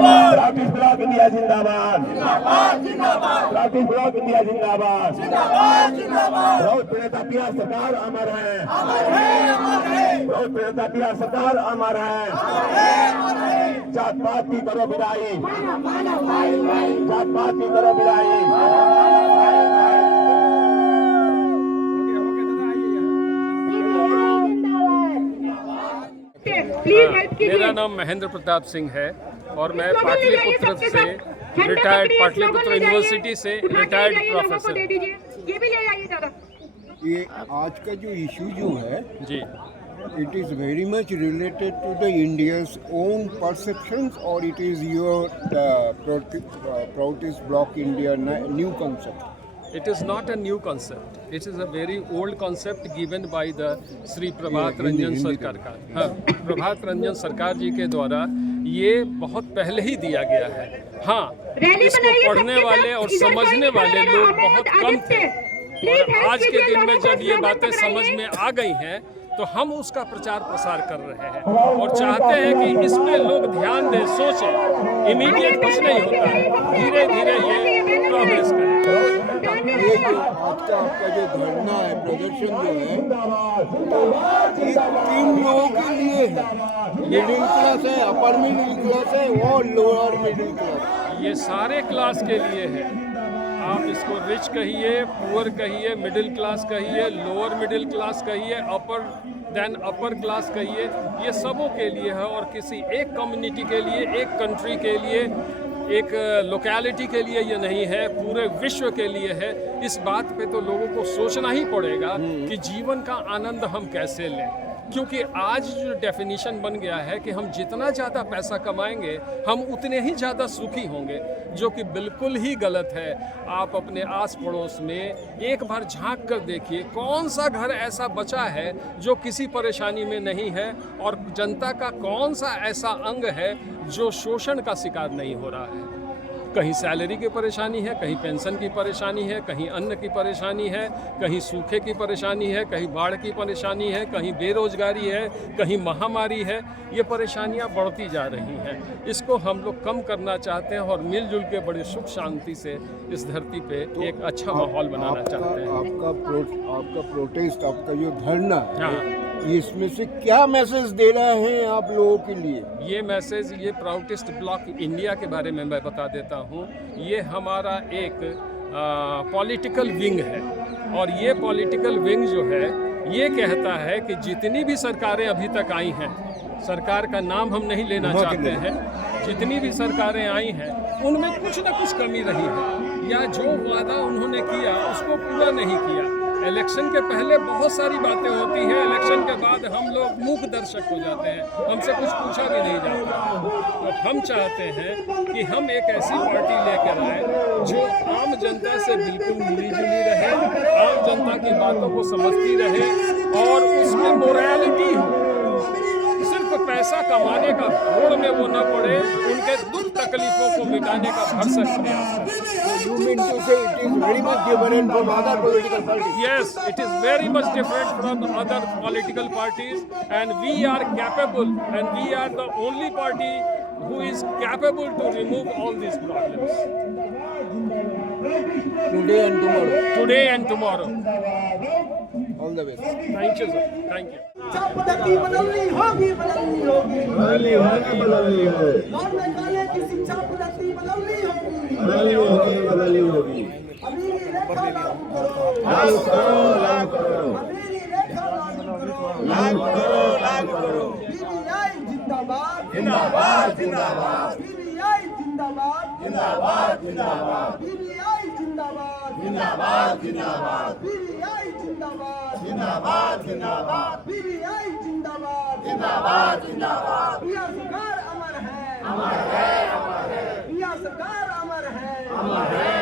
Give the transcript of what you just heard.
जिंदाबाद। Properties block India जिंदाबाद। जिंदाबाद जिंदाबाद प्रॉपर्टीज ब्लॉक इंडिया जिंदाबाद। जिंदाबाद जिंदाबाद। बहुत पीड़िता बिहार सरकार अमर है। अमर है अमर है बहुत पीड़िता बिहार सरकार अमर है। अमर है अमर है। जात पात की करो विदाई, जात पात की करो विदाई। प्लीज हेल्प कीजिए। मेरा नाम महेंद्र प्रताप सिंह है और मैं पाटलिपुत्र से रिटायर्ड, पाटलिपुत्र यूनिवर्सिटी से रिटायर्ड प्रोफेसर। दे दीजिए, ये भी ले आइए जरा। ये आज का जो इशू जो है, जी, it is very much related to the India's own perceptions, or it is your Proudest Block India new concept? it is not a new concept. It is a very old concept given by the Shri Prabhat Ranjan सरकार का, हाँ, प्रभात रंजन सरकार जी के द्वारा ये बहुत पहले ही दिया गया है। हाँ, इसको पढ़ने वाले और समझने वाले लोग बहुत कम थे और आज के दिन में जब ये बातें समझ में आ गई हैं तो हम उसका प्रचार प्रसार कर रहे हैं और चाहते हैं कि इस पे लोग ध्यान दें, सोचें। इमीडिएट कुछ नहीं होता है, धीरे धीरे ये प्रोग्रेस करें। ये जो आज का आपका जो धरना है, प्रदर्शन जो है, ये 3 लोगों के लिए है। मिडिल क्लास है, अपर मिडिल क्लास है और लोअर मिडिल क्लास। ये सारे क्लास के लिए है। आप इसको रिच कहिए, पुअर कहिए, मिडिल क्लास कहिए, लोअर मिडिल क्लास कहिए, अपर देन अपर क्लास कहिए, ये सबों के लिए है और किसी एक कम्युनिटी के लिए, एक कंट्री के लिए, एक लोकेलिटी के लिए ये नहीं है, पूरे विश्व के लिए है। इस बात पे तो लोगों को सोचना ही पड़ेगा कि जीवन का आनंद हम कैसे लें, क्योंकि आज जो डेफिनेशन बन गया है कि हम जितना ज़्यादा पैसा कमाएंगे हम उतने ही ज़्यादा सुखी होंगे, जो कि बिल्कुल ही गलत है। आप अपने आस पड़ोस में एक बार झांक कर देखिए, कौन सा घर ऐसा बचा है जो किसी परेशानी में नहीं है और जनता का कौन सा ऐसा अंग है जो शोषण का शिकार नहीं हो रहा है। कहीं सैलरी की परेशानी है, कहीं पेंशन की परेशानी है, कहीं अन्न की परेशानी है, कहीं सूखे की परेशानी है, कहीं बाढ़ की परेशानी है, कहीं बेरोजगारी है, कहीं महामारी है। ये परेशानियां बढ़ती जा रही हैं। इसको हम लोग कम करना चाहते हैं और मिलजुल के बड़ी सुख शांति से इस धरती पे एक अच्छा माहौल बनाना चाहते हैं। आपका प्रोटेस्ट, आपका जो धरना, हाँ, इसमें से क्या मैसेज दे रहे हैं आप लोगों के लिए? ये मैसेज, ये प्राउडेस्ट ब्लॉक इंडिया के बारे में मैं बता देता हूँ। ये हमारा एक पॉलिटिकल विंग है और ये पॉलिटिकल विंग जो है ये कहता है कि जितनी भी सरकारें अभी तक आई हैं, सरकार का नाम हम नहीं लेना चाहते हैं, जितनी भी सरकारें आई हैं उनमें कुछ ना कुछ कमी रही है या जो वादा उन्होंने किया उसको पूरा नहीं किया। इलेक्शन के पहले बहुत सारी बातें होती हैं, इलेक्शन के बाद हम लोग मूक दर्शक हो जाते हैं, हमसे कुछ पूछा भी नहीं जाता। तो हम चाहते हैं कि हम एक ऐसी पार्टी लेकर आए जो आम जनता से बिल्कुल मिली जुली रहे, आम जनता की बातों को समझती रहे और उसमें मोरालिटी हो। सिर्फ पैसा कमाने का होड़ में वो न पड़े, उनके दुख तकलीफों को मिटाने का भरसक प्रयास। You mean to say it is very much different from other political parties? Yes, it is very much different from the other political parties, and we are capable, and we are the only party who is capable to remove all these problems. Today and tomorrow. Today and tomorrow. All the best. Thank you, sir. Thank you. शिक्षा पद्धति बदलनी होगी, बदलनी होगी, बदलनी होगी, बदलनी होगी, और मेघालय की शिक्षा पद्धति बदलनी होगी, बदलनी होगी, बदलनी होगी। अभी रेखा लागू करो, लागू करो, लागू करो, अभी रेखा लागू करो, लागू करो, लागू करो। बीबीआई जिंदाबाद, जिंदाबाद, जिंदाबाद, बीबीआई जिंदाबाद, जिंदाबाद, जिंदाबाद, बीबीआई जिंदाबाद, जिंदाबाद, जिंदाबाद, बीबीआई जिंदाबाद, जिंदाबाद, जिंदाबाद, बीबीआई जिंदाबाद, जिंदाबाद, जिंदाबाद। पिया सरकार अमर है, अमर है, अमर है, पिया सरकार अमर है, अमर है,